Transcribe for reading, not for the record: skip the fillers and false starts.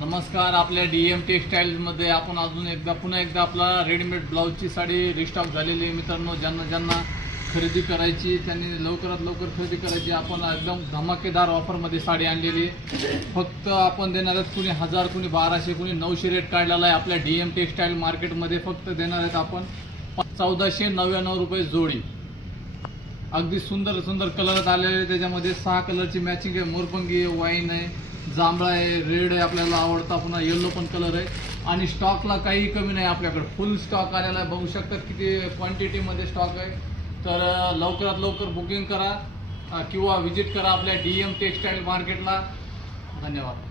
नमस्कार. आपल्या DM टेक्सटाईल्समध्ये आपण पुन्हा एकदा आपला रेडीमेड ब्लाऊजची साडी रिस्टॉक झालेली आहे. मित्रांनो, ज्यांना खरेदी करायची त्यांनी लवकरात लवकर खरेदी करायची. आपण एकदम धमाकेदार ऑफरमध्ये साडी आणलेली आहे. फक्त आपण देणार आहेत कुणी 1000, कुणी 1200, कुणी 900 रेट काढलेला आहे. आपल्या DM टेक्सटाईल मार्केटमध्ये फक्त देणार आहेत आपण 1499 रुपये जोडी. अगदी सुंदर सुंदर कलर आलेले. त्याच्यामध्ये 6 कलरची मॅचिंग आहे. मोरपंगी आहे, वाईन आहे, जांभळा आहे, रेड आहे, आपल्याला आवडता. पुन्हा येलो पण कलर आहे. आणि स्टॉकला काही कमी नाही, आपल्याकडे फुल स्टॉक आलेला आहे. बघू शकता किती क्वांटिटीमध्ये स्टॉक आहे. तर लवकरात लवकर बुकिंग करा किंवा विजिट करा आपल्या DM टेक्सटाईल मार्केटला. धन्यवाद.